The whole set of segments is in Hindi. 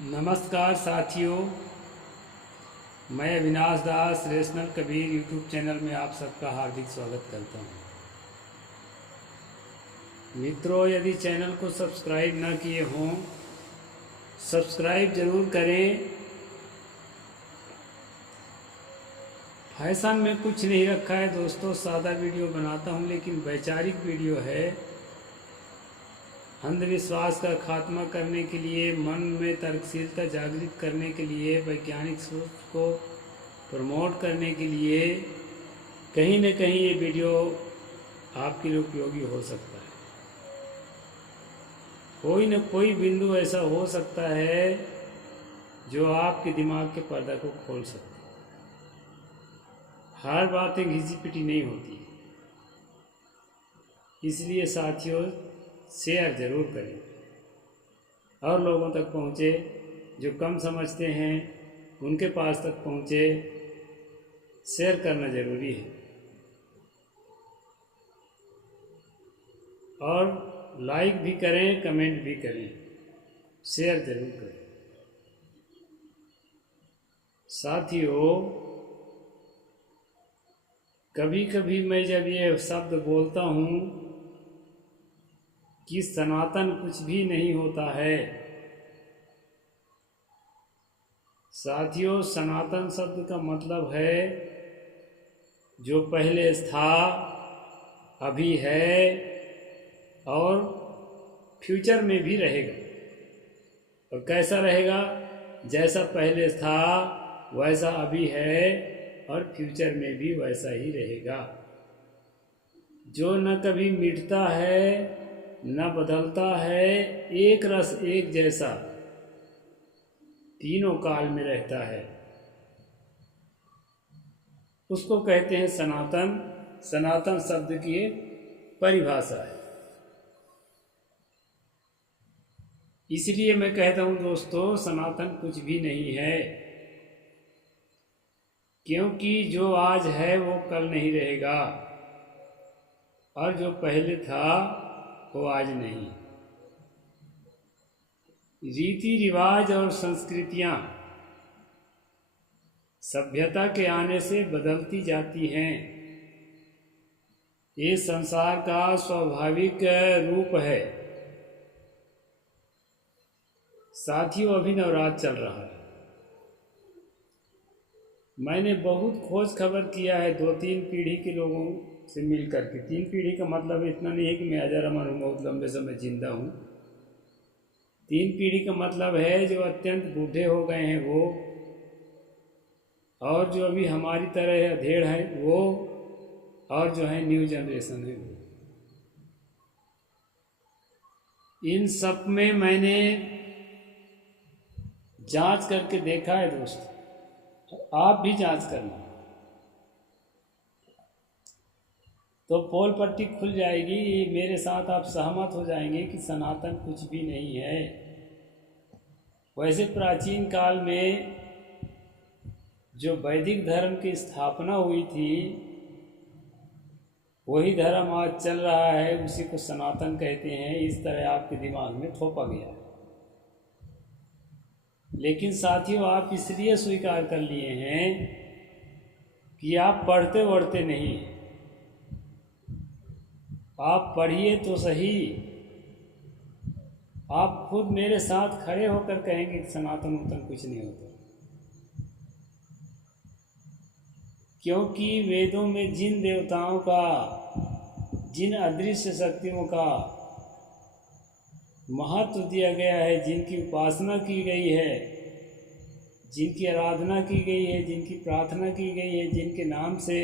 नमस्कार साथियों, मैं अविनाश दास रेशनल कबीर यूट्यूब चैनल में आप सबका हार्दिक स्वागत करता हूं। मित्रों, यदि चैनल को सब्सक्राइब न किए हों, सब्सक्राइब ज़रूर करें। फैशन में कुछ नहीं रखा है दोस्तों, सादा वीडियो बनाता हूं, लेकिन वैचारिक वीडियो है। अंधविश्वास का खात्मा करने के लिए, मन में तर्कशीलता जागृत करने के लिए, वैज्ञानिक सोच को प्रमोट करने के लिए कहीं न कहीं ये वीडियो आपके लिए उपयोगी हो सकता है। कोई न कोई बिंदु ऐसा हो सकता है जो आपके दिमाग के पर्दा को खोल सकता है। हर बातें घिसी-पिटी नहीं होती, इसलिए साथियों शेयर ज़रूर करें और लोगों तक पहुँचे। जो कम समझते हैं उनके पास तक पहुँचे। शेयर करना ज़रूरी है और लाइक भी करें, कमेंट भी करें, शेयर ज़रूर करें। साथियों, कभी कभी मैं जब ये शब्द बोलता हूँ कि सनातन कुछ भी नहीं होता है, साथियों सनातन शब्द का मतलब है जो पहले था, अभी है और फ्यूचर में भी रहेगा। और कैसा रहेगा? जैसा पहले था वैसा अभी है और फ्यूचर में भी वैसा ही रहेगा। जो न कभी मिटता है न बदलता है, एक रस एक जैसा तीनों काल में रहता है, उसको कहते हैं सनातन। सनातन शब्द की परिभाषा है। इसलिए मैं कहता हूं दोस्तों, सनातन कुछ भी नहीं है, क्योंकि जो आज है वो कल नहीं रहेगा और जो पहले था वो आज नहीं। रीति रिवाज और संस्कृतियां सभ्यता के आने से बदलती जाती हैं। ये संसार का स्वाभाविक रूप है। साथियों, अभी नवरात्र चल रहा है। मैंने बहुत खोज खबर किया है 2-3 पीढ़ी के लोगों से मिल करके। 3 पीढ़ी का मतलब इतना नहीं है कि मैं अजर अमर हूँ, बहुत लंबे समय जिंदा हूँ। 3 पीढ़ी का मतलब है जो अत्यंत बूढ़े हो गए हैं वो, और जो अभी हमारी तरह अधेड़ है वो, और जो है न्यू जनरेशन है वो। इन सब में मैंने जांच करके देखा है दोस्तों, आप भी जांच करना तो पोल पट्टी खुल जाएगी। मेरे साथ आप सहमत हो जाएंगे कि सनातन कुछ भी नहीं है। वैसे प्राचीन काल में जो वैदिक धर्म की स्थापना हुई थी, वही धर्म आज चल रहा है, उसी को सनातन कहते हैं। इस तरह आपके दिमाग में थोपा गया है। लेकिन साथियों, आप इसलिए स्वीकार कर लिए हैं कि आप पढ़ते वढ़ते नहीं। आप पढ़िए तो सही। आप खुद मेरे साथ खड़े होकर कहेंगे कि सनातन उत्तन कुछ नहीं होता, क्योंकि वेदों में जिन देवताओं का, जिन अदृश्य शक्तियों का महत्व दिया गया है, जिनकी उपासना की गई है, जिनकी आराधना की गई है, जिनकी प्रार्थना की गई है, जिनके नाम से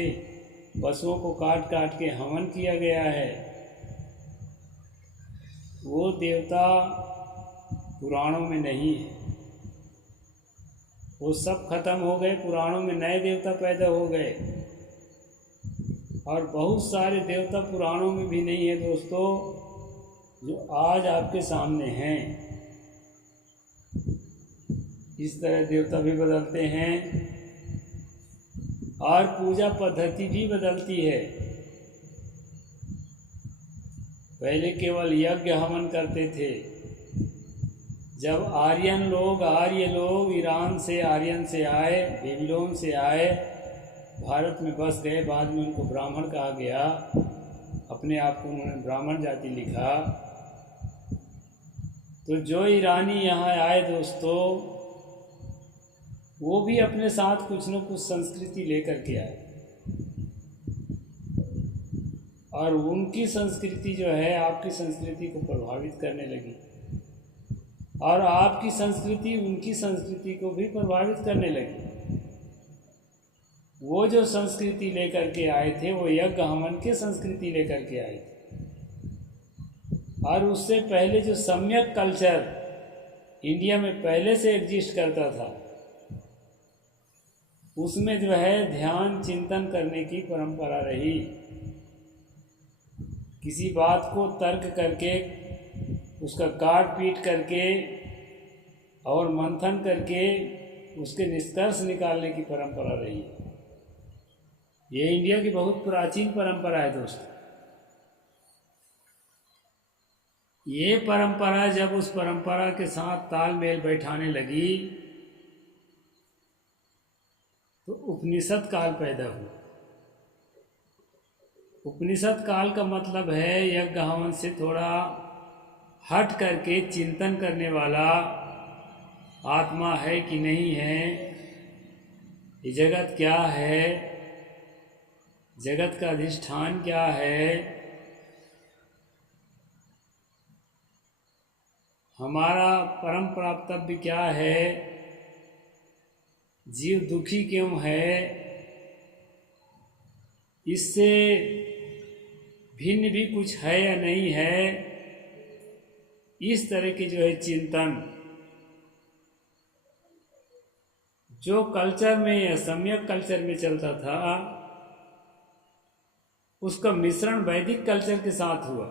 पशुओं को काट काट के हवन किया गया है, वो देवता पुराणों में नहीं है। वो सब खत्म हो गए। पुराणों में नए देवता पैदा हो गए और बहुत सारे देवता पुराणों में भी नहीं है दोस्तों, जो आज आपके सामने हैं। इस तरह देवता भी बदलते हैं और पूजा पद्धति भी बदलती है। पहले केवल यज्ञ हवन करते थे, जब आर्य लोग ईरान से आर्यन से आए, बेबीलोन से आए, भारत में बस गए, बाद में उनको ब्राह्मण कहा गया, अपने आप को उन्होंने ब्राह्मण जाति लिखा। तो जो ईरानी यहाँ आए दोस्तों, वो भी अपने साथ कुछ न कुछ संस्कृति लेकर के आए, और उनकी संस्कृति जो है आपकी संस्कृति को प्रभावित करने लगी, और आपकी संस्कृति उनकी संस्कृति को भी प्रभावित करने लगी। वो जो संस्कृति लेकर के आए थे वो यज्ञ हवन की संस्कृति लेकर के आए थे, और उससे पहले जो सम्यक कल्चर इंडिया में पहले से एग्जिस्ट करता था, उसमें जो है ध्यान चिंतन करने की परंपरा रही। किसी बात को तर्क करके, उसका काट पीट करके और मंथन करके उसके निष्कर्ष निकालने की परंपरा रही। ये इंडिया की बहुत प्राचीन परंपरा है दोस्तों। ये परंपरा जब उस परंपरा के साथ तालमेल बैठाने लगी तो उपनिषद काल पैदा हुआ। उपनिषद काल का मतलब है यज्ञ हवन से थोड़ा हट करके चिंतन करने वाला, आत्मा है कि नहीं है, ये जगत क्या है, जगत का अधिष्ठान क्या है, हमारा परम प्राप्तव्य क्या है, जीव दुखी क्यों है, इससे भिन्न भी कुछ है या नहीं है, इस तरह के जो है चिंतन, जो कल्चर में या सम्यक कल्चर में चलता था, उसका मिश्रण वैदिक कल्चर के साथ हुआ,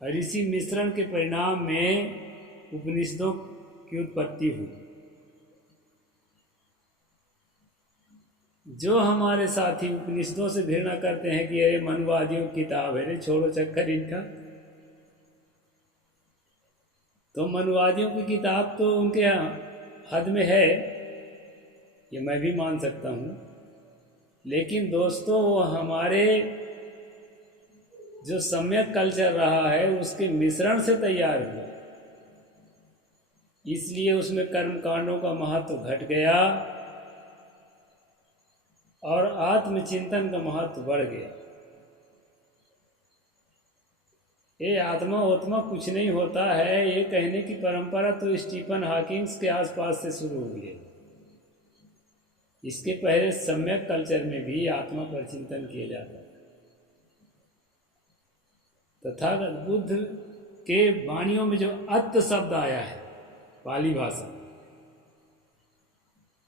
और इसी मिश्रण के परिणाम में उपनिषदों की उत्पत्ति हुई। जो हमारे साथी उपनिषदों से घृणा करते हैं कि अरे मनुवादियों की किताब है, रे छोड़ो चक्कर इनका, तो मनुवादियों की किताब तो उनके हद में है, ये मैं भी मान सकता हूँ, लेकिन दोस्तों वो हमारे जो सम्यक कल्चर रहा है उसके मिश्रण से तैयार हुआ, इसलिए उसमें कर्म कांडों का महत्व घट गया और आत्मचिंतन का महत्व बढ़ गया। ये आत्मा ओत्मा कुछ नहीं होता है, ये कहने की परंपरा तो स्टीफन हॉकिंस के आसपास से शुरू हुई है। इसके पहले सम्यक कल्चर में भी आत्मा पर चिंतन किया जाता है। तथागत बुद्ध के वाणियों में जो अत्त शब्द आया है पाली भाषा,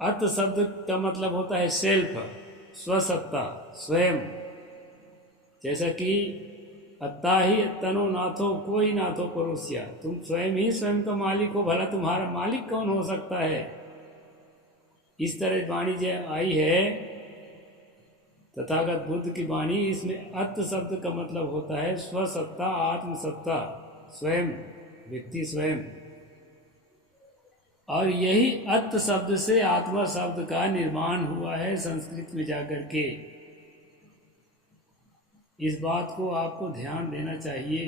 अत्त शब्द का मतलब होता है सेल्फ, स्वसत्ता, स्वयं। जैसा कि अत्ता ही तनो नाथो कोई नाथो परोसिया, तुम स्वयं ही स्वयं का मालिक हो, भला तुम्हारा मालिक कौन हो सकता है। इस तरह वाणी जो आई है तथागत बुद्ध की वाणी, इसमें अत्त शब्द का मतलब होता है स्वसत्ता, आत्मसत्ता, स्वयं, व्यक्ति स्वयं। और यही अत्त शब्द से आत्मा शब्द का निर्माण हुआ है संस्कृत में जाकर के। इस बात को आपको ध्यान देना चाहिए।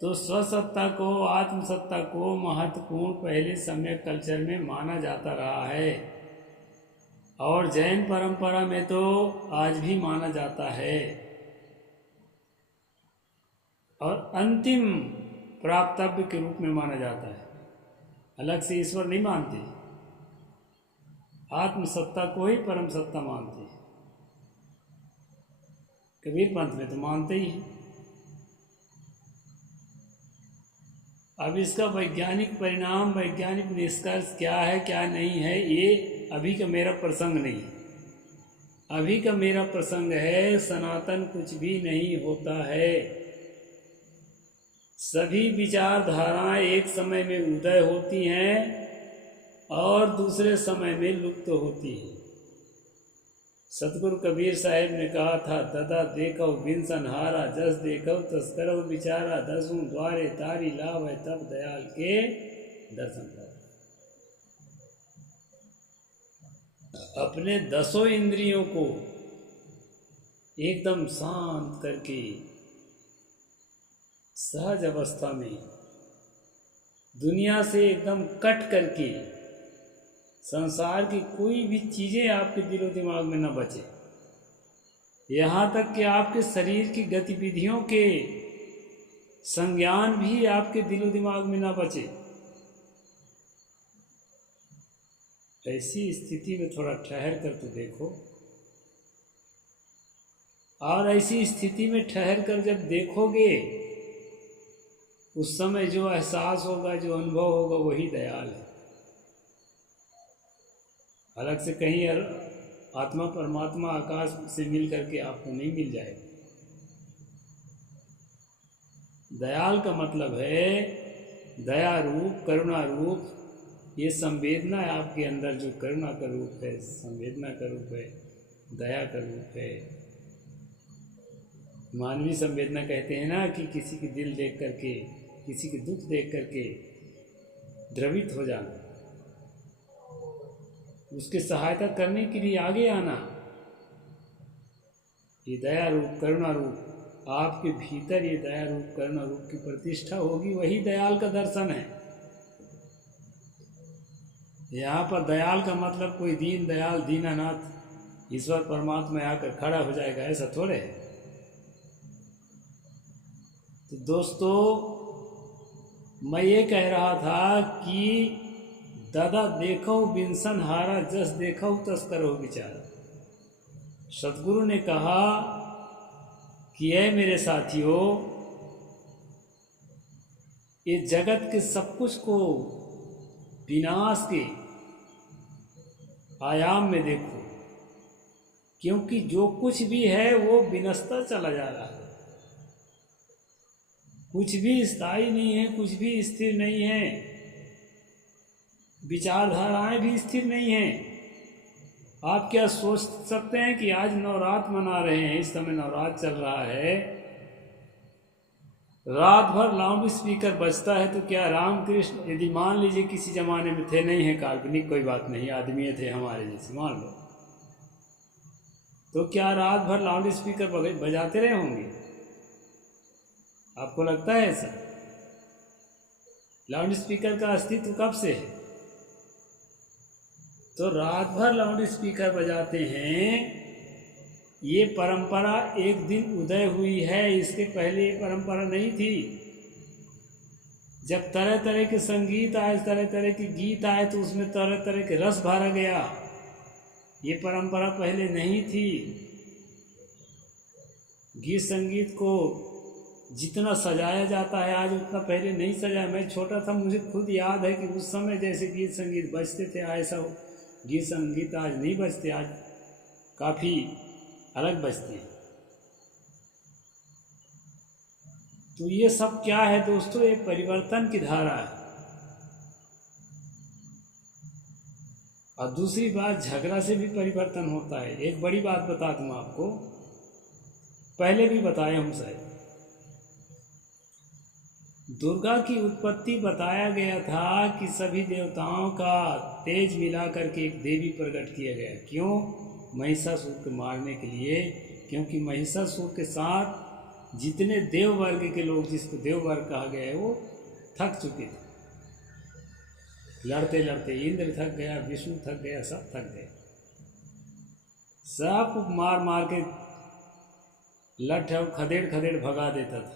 तो स्वसत्ता को, आत्मसत्ता को महत्वपूर्ण पहले सम्यक कल्चर में माना जाता रहा है, और जैन परंपरा में तो आज भी माना जाता है, और अंतिम प्राप्तव्य के रूप में माना जाता है। अलग से ईश्वर नहीं मानते, आत्मसत्ता को ही परम सत्ता मानते हैं। कबीर पंथ में तो मानते ही हैं। अब इसका वैज्ञानिक परिणाम, वैज्ञानिक निष्कर्ष क्या है क्या नहीं है, ये अभी का मेरा प्रसंग नहीं है। अभी का मेरा प्रसंग है सनातन कुछ भी नहीं होता है। सभी विचारधाराएं एक समय में उदय होती हैं और दूसरे समय में लुप्त होती हैं। सतगुरु कबीर साहिब ने कहा था, ददा देखो बिन संहारा, जस देखो तस करो बिचारा, दसों द्वारे तारी लाभ है, तब दयाल के दर्शन करो। अपने 10 इंद्रियों को एकदम शांत करके सहज अवस्था में दुनिया से एकदम कट करके, संसार की कोई भी चीज़ें आपके दिलो दिमाग में न बचे, यहाँ तक कि आपके शरीर की गतिविधियों के संज्ञान भी आपके दिलो दिमाग में न बचे। ऐसी स्थिति में थोड़ा ठहर कर तो देखो, और ऐसी स्थिति में ठहर कर जब देखोगे, उस समय जो एहसास होगा, जो अनुभव होगा, वही दयाल है। अलग से कहीं आत्मा परमात्मा आकाश से मिल करके आपको नहीं मिल जाएगा। दयाल का मतलब है दया रूप, करुणा रूप, ये संवेदना है आपके अंदर, जो करुणा का रूप है, संवेदना का रूप है, दया का रूप है। मानवीय संवेदना कहते हैं ना कि किसी के दिल देख करके, किसी के दुख देख करके द्रवित हो जाना, उसकी सहायता करने के लिए आगे आना, ये दया रूप, करुणा रूप आपके भीतर, ये दया रूप, करुणा रूप की प्रतिष्ठा होगी, वही दयाल का दर्शन है। यहाँ पर दयाल का मतलब कोई दीन दयाल, दीनानाथ ईश्वर परमात्मा आकर खड़ा हो जाएगा, ऐसा थोड़े है। तो दोस्तों, मैं ये कह रहा था कि दादा देखो बिनसन हारा, जस देखो तस करो विचार। सतगुरु ने कहा कि ऐ मेरे साथियों, ये जगत के सब कुछ को विनाश के आयाम में देखो, क्योंकि जो कुछ भी है वो विनष्टा चला जा रहा है। कुछ भी स्थायी नहीं है, कुछ भी स्थिर नहीं है, विचारधाराएं भी स्थिर नहीं हैं। आप क्या सोच सकते हैं कि आज नवरात्र मना रहे हैं, इस समय नवरात्र चल रहा है, रात भर लाउड स्पीकर बजता है, तो क्या रामकृष्ण, यदि मान लीजिए किसी ज़माने में थे, नहीं है काल्पनिक कोई बात नहीं, आदमी थे हमारे जैसे, मान लो, तो क्या रात भर लाउड स्पीकर बजाते रहे होंगे? आपको लगता है ऐसा? लाउड स्पीकर का अस्तित्व कब से है? तो रात भर लाउड स्पीकर बजाते हैं, ये परंपरा एक दिन उदय हुई है, इसके पहले ये परंपरा नहीं थी। जब तरह तरह के संगीत आए, तरह तरह के गीत आए, तो उसमें तरह तरह के रस भरा गया। ये परंपरा पहले नहीं थी। गीत संगीत को जितना सजाया जाता है आज, उतना पहले नहीं सजाया। मैं छोटा था, मुझे खुद याद है कि उस समय जैसे गीत संगीत बजते थे, ऐसा गीत संगीत आज नहीं बजते, आज काफ़ी अलग बजते हैं। तो ये सब क्या है दोस्तों? ये परिवर्तन की धारा है। और दूसरी बात, झगड़ा से भी परिवर्तन होता है। एक बड़ी बात बता दूं आपको, पहले भी बताए हम शायद, दुर्गा की उत्पत्ति बताया गया था कि सभी देवताओं का तेज मिला करके एक देवी प्रकट किया गया। क्यों? महिषासुर को मारने के लिए। क्योंकि महिषासुर के साथ जितने देव वर्ग के लोग, जिसको देव वर्ग कहा गया है, वो थक चुके थे। लड़ते लड़ते इंद्र थक गया, विष्णु थक गया, सब थक गए। सब मार मार के लठ और खदेड़ खदेड़ भगा देता था,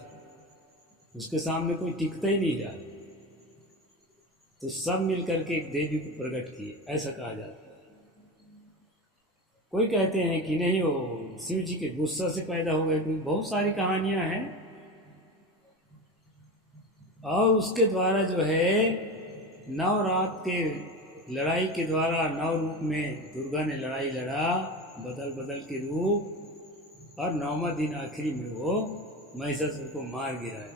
उसके सामने कोई टिकता ही नहीं रहा। तो सब मिलकर के एक देवी को प्रकट किए, ऐसा कहा जाता है। कोई कहते हैं कि नहीं, वो शिव जी के गुस्सा से पैदा हो गए, कोई बहुत सारी कहानियां हैं। और उसके द्वारा जो है, नवरात के लड़ाई के द्वारा, नव रूप में दुर्गा ने लड़ाई लड़ा, बदल बदल के रूप, और 9वां दिन आखिरी में वो महिषासुर को मार गिराया।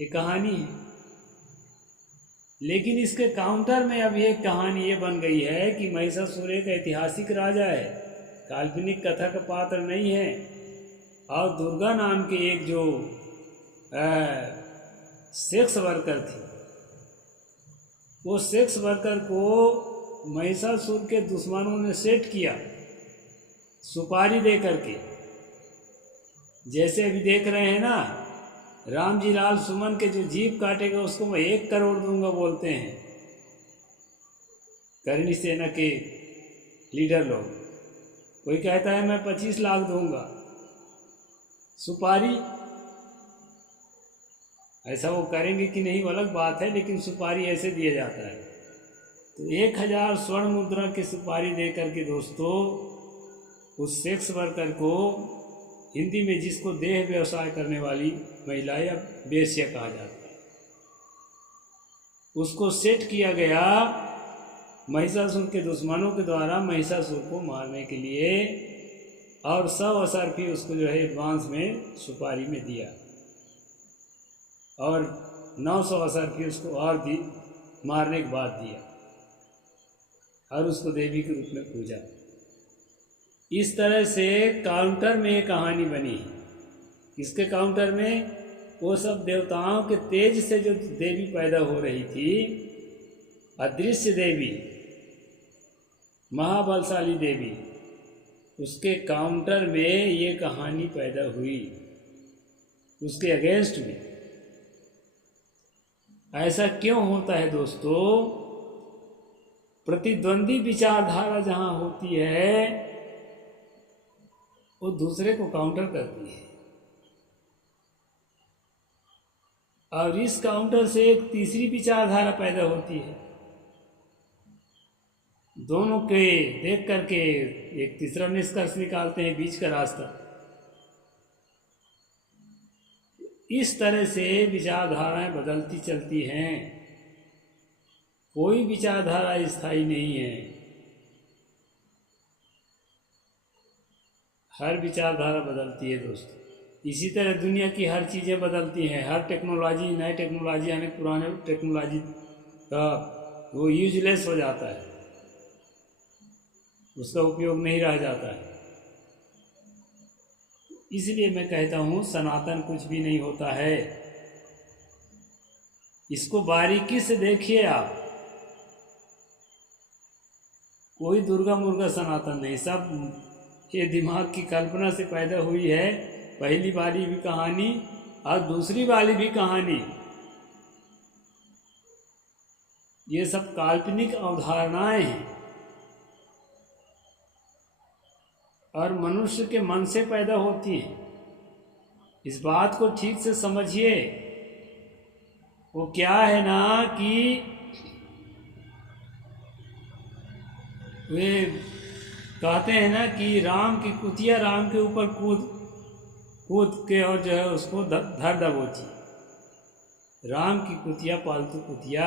ये कहानी है। लेकिन इसके काउंटर में अब एक कहानी ये बन गई है कि महिषासुर एक ऐतिहासिक राजा है। काल्पनिक कथा का पात्र नहीं है। और दुर्गा नाम के एक जो सेक्स वर्कर थी, वो सेक्स वर्कर को महिषासुर के दुश्मनों ने सेट किया सुपारी दे करके। जैसे अभी देख रहे हैं ना, राम जी लाल सुमन के जो जीभ काटेगा उसको मैं 1 करोड़ दूंगा बोलते हैं करणी सेना के लीडर लोग। कोई कहता है मैं 25 लाख दूंगा सुपारी। ऐसा वो करेंगे कि नहीं वो अलग बात है, लेकिन सुपारी ऐसे दिया जाता है। तो 1000 स्वर्ण मुद्रा की सुपारी दे करके दोस्तों उस सेक्स वर्कर को, हिंदी में जिसको देह व्यवसाय करने वाली महिला या वेश्या कहा जाता है, उसको सेट किया गया महिषासुर के दुश्मनों के द्वारा महिषासुर को मारने के लिए। और 100 असरफी उसको जो है एडवांस में सुपारी में दिया और 900 असरफी उसको और दी मारने के बाद दिया और उसको देवी के रूप में पूजा। इस तरह से काउंटर में एक कहानी बनी। इसके काउंटर में वो सब देवताओं के तेज से जो देवी पैदा हो रही थी, अदृश्य देवी, महाबलशाली देवी, उसके काउंटर में ये कहानी पैदा हुई, उसके अगेंस्ट में। ऐसा क्यों होता है दोस्तों? प्रतिद्वंदी विचारधारा जहाँ होती है वो दूसरे को काउंटर करती है, और इस काउंटर से एक तीसरी विचारधारा पैदा होती है। दोनों के देख करके एक तीसरा निष्कर्ष निकालते हैं, बीच का रास्ता। इस तरह से विचारधाराएं बदलती चलती हैं। कोई विचारधारा स्थायी नहीं है। हर विचारधारा बदलती है दोस्तों। इसी तरह दुनिया की हर चीज़ें बदलती हैं। हर टेक्नोलॉजी, नई टेक्नोलॉजी आने, पुराने टेक्नोलॉजी का वो यूजलेस हो जाता है, उसका उपयोग नहीं रह जाता है। इसलिए मैं कहता हूँ सनातन कुछ भी नहीं होता है। इसको बारीकी से देखिए आप। कोई दुर्गा मुर्गा सनातन नहीं, सब ये दिमाग की कल्पना से पैदा हुई है। पहली वाली भी कहानी और दूसरी वाली भी कहानी, ये सब काल्पनिक अवधारणाएं हैं और मनुष्य के मन से पैदा होती हैं। इस बात को ठीक से समझिए। वो क्या है ना कि वे कहते हैं ना कि राम की कुतिया राम के ऊपर कूद के और जो है उसको धर दबोची। राम की कुतिया, पालतू कुतिया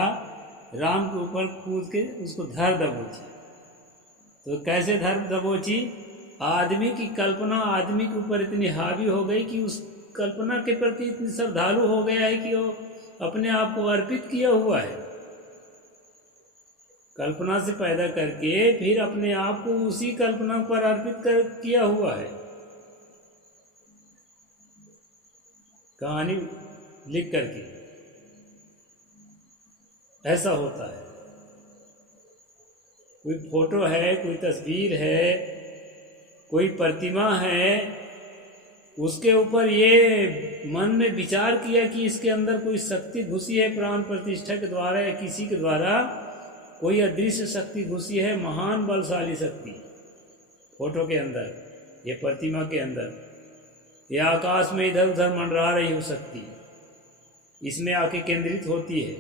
राम के ऊपर कूद के उसको धर दबोची। तो कैसे धर दबोची? आदमी की कल्पना आदमी के ऊपर इतनी हावी हो गई कि उस कल्पना के प्रति इतनी श्रद्धालु हो गया है कि वो अपने आप को अर्पित किया हुआ है। कल्पना से पैदा करके फिर अपने आप को उसी कल्पना पर अर्पित किया हुआ है। कहानी लिख करके ऐसा होता है। कोई फोटो है, कोई तस्वीर है, कोई प्रतिमा है, उसके ऊपर ये मन में विचार किया कि इसके अंदर कोई शक्ति घुसी है, प्राण प्रतिष्ठा के द्वारा या किसी के द्वारा कोई अदृश्य शक्ति घुसी है, महान बलशाली शक्ति फोटो के अंदर, ये प्रतिमा के अंदर, ये आकाश में इधर उधर मंडरा रही हो शक्ति, इसमें आके केंद्रित होती है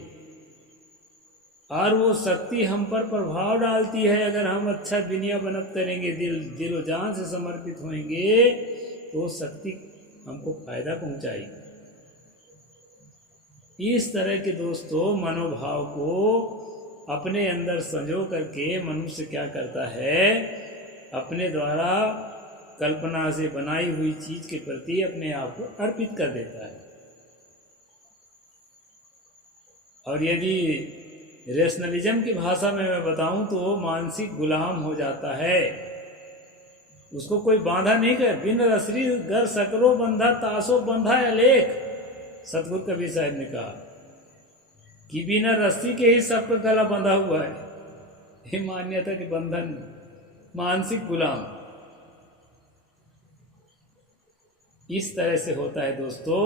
और वो शक्ति हम पर प्रभाव डालती है। अगर हम अच्छा दुनिया बनत करेंगे, दिलो जान से समर्पित होंगे, तो वो शक्ति हमको फायदा पहुंचाएगी। इस तरह के दोस्तों मनोभाव को अपने अंदर संजो करके मनुष्य क्या करता है, अपने द्वारा कल्पना से बनाई हुई चीज के प्रति अपने आप को अर्पित कर देता है। और यदि रेशनलिज्म की भाषा में मैं बताऊं तो वो मानसिक गुलाम हो जाता है। उसको कोई बांधा नहीं कर। बिन रसरी गर सकरो बंधा तासो बंधा अलेख, सतगुरु कबीर साहब ने कहा कि बिना रस्सी के ही सबका गला बंधा हुआ है। ये मान्यता के बंधन, मानसिक गुलाम, इस तरह से होता है दोस्तों।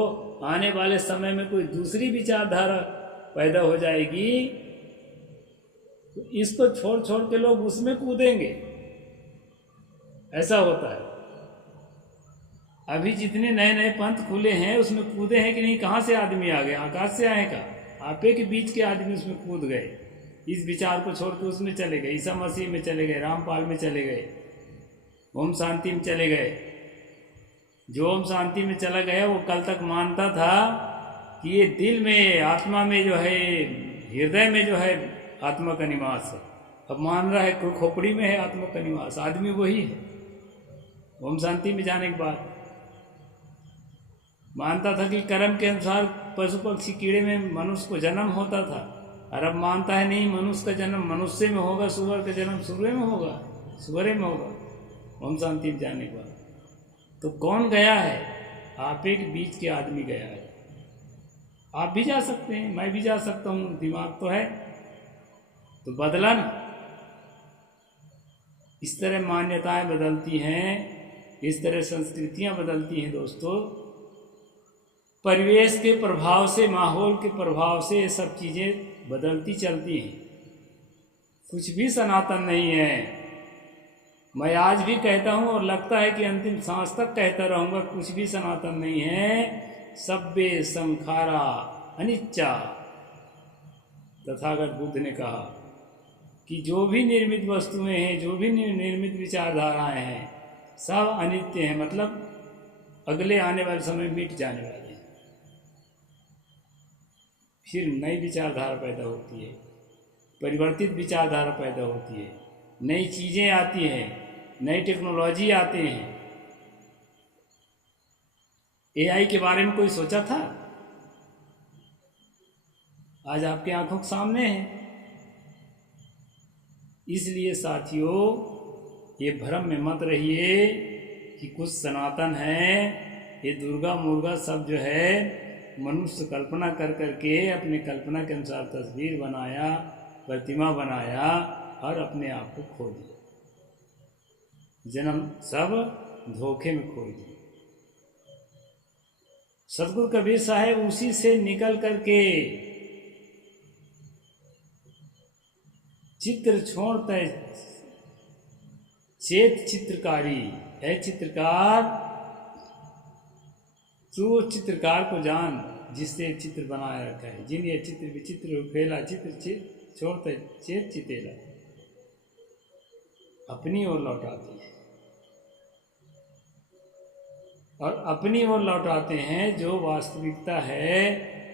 आने वाले समय में कोई दूसरी विचारधारा पैदा हो जाएगी तो इसको छोड़ छोड़ के लोग उसमें कूदेंगे, ऐसा होता है। अभी जितने नए नए पंथ खुले हैं उसमें कूदे हैं कि नहीं? कहाँ से आदमी आ गए? आकाश से आए का? आपे के बीच के आदमी उसमें कूद गए, इस विचार को छोड़ के उसमें चले गए, ईसा मसीह में चले गए, रामपाल में चले गए, ओम शांति में चले गए। जो ओम शांति में चला गया वो कल तक मानता था कि ये दिल में, आत्मा में जो है, हृदय में जो है आत्मा का निवास है। अब मान रहा है खोपड़ी में है आत्मा का निवास। आदमी वही है। ओम शांति में जाने के बाद मानता था कि कर्म के अनुसार पशु पक्षी कीड़े में मनुष्य को जन्म होता था, और अब मानता है नहीं, मनुष्य का जन्म मनुष्य में होगा, सुअर का जन्म सुअर में होगा, सुअरे में होगा। ओम शांति में जाने के बाद तो कौन गया है? आपे के बीच के आदमी गया है। आप भी जा सकते हैं, मैं भी जा सकता हूँ, दिमाग तो है, तो बदला ना। इस तरह मान्यताएं बदलती हैं, इस तरह संस्कृतियां बदलती हैं दोस्तों। परिवेश के प्रभाव से, माहौल के प्रभाव से ये सब चीज़ें बदलती चलती हैं। कुछ भी सनातन नहीं है। मैं आज भी कहता हूँ और लगता है कि अंतिम सांस तक कहता रहूँगा, कुछ भी सनातन नहीं है। सब्बे संखारा अनिच्चा। तथागत बुद्ध ने कहा कि जो भी निर्मित वस्तुएं हैं, जो भी निर्मित विचारधाराएं हैं, सब अनित्य हैं, मतलब अगले आने वाले समय मिट जाने वाले हैं। फिर नई विचारधारा पैदा होती है, परिवर्तित विचारधारा पैदा होती है, नई चीज़ें आती हैं, नई टेक्नोलॉजी आते हैं। एआई के बारे में कोई सोचा था? आज आपकी आंखों के सामने है। इसलिए साथियों, ये भ्रम में मत रहिए कि कुछ सनातन है। ये दुर्गा मुर्गा सब जो है मनुष्य कल्पना कर करके अपनी कल्पना के अनुसार तस्वीर बनाया, प्रतिमा बनाया और अपने आप को खो दिया। जन्म सब धोखे में खो दिया। सतगुरु कबीर साहब उसी से निकल करके चित्र छोड़ते चेत चित्रकारी है। चित्रकार, तू चित्रकार को जान जिससे चित्र बनाया रखा है। जिन ये चित्र विचित्र फैला, चित्र छोड़ते चेत चितेला, अपनी ओर लौटाते हैं और अपनी ओर लौटाते हैं जो वास्तविकता है।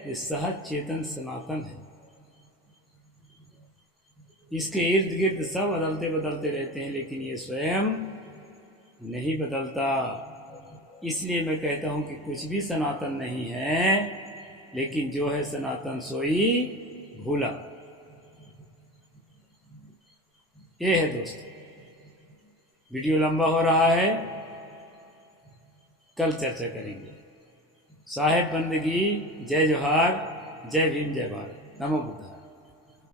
ये सहज चेतन सनातन है। इसके इर्द गिर्द सब बदलते बदलते रहते हैं, लेकिन ये स्वयं नहीं बदलता। इसलिए मैं कहता हूँ कि कुछ भी सनातन नहीं है, लेकिन जो है सनातन सोई भूला। ये है दोस्तों। वीडियो लंबा हो रहा है, कल चर्चा करेंगे। साहेब बंदगी। जय जोहार, जय भीम, जय भारत। नमो बुद्धाय।